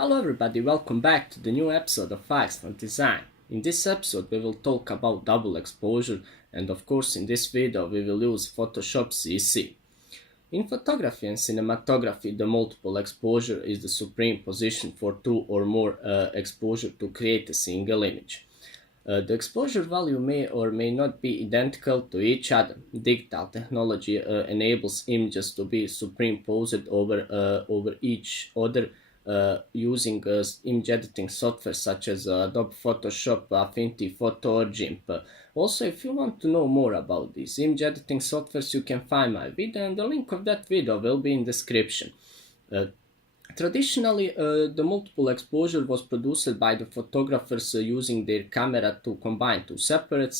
Hello everybody, welcome back to the new episode of Excellent Design. In this episode we will talk about double exposure, and of course in this video we will use Photoshop CC. In photography and cinematography, the multiple exposure is the supreme position for two or more exposure to create a single image. The exposure value may or may not be identical to each other. Digital technology enables images to be superimposed over each other using image editing software such as Adobe Photoshop, Affinity Photo, or GIMP. Also, if you want to know more about these image editing softwares, you can find my video, and the link of that video will be in description. Traditionally, the multiple exposure was produced by the photographers using their camera to combine two separate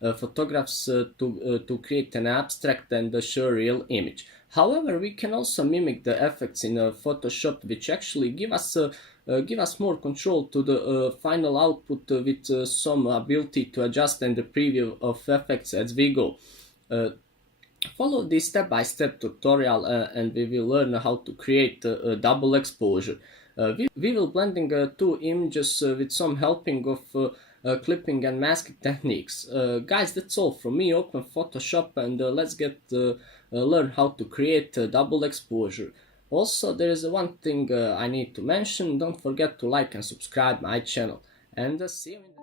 photographs to create an abstract and a surreal image. However, we can also mimic the effects in Photoshop, which actually give us more control to the final output with some ability to adjust and the preview of effects as we go. Follow this step-by-step tutorial and we will learn how to create a double exposure. We will blending two images with some helping of clipping and masking techniques. Guys, that's all from me. Open Photoshop and let's get learn how to create a double exposure. Also, there is one thing I need to mention. Don't forget to like and subscribe my channel. And see you in the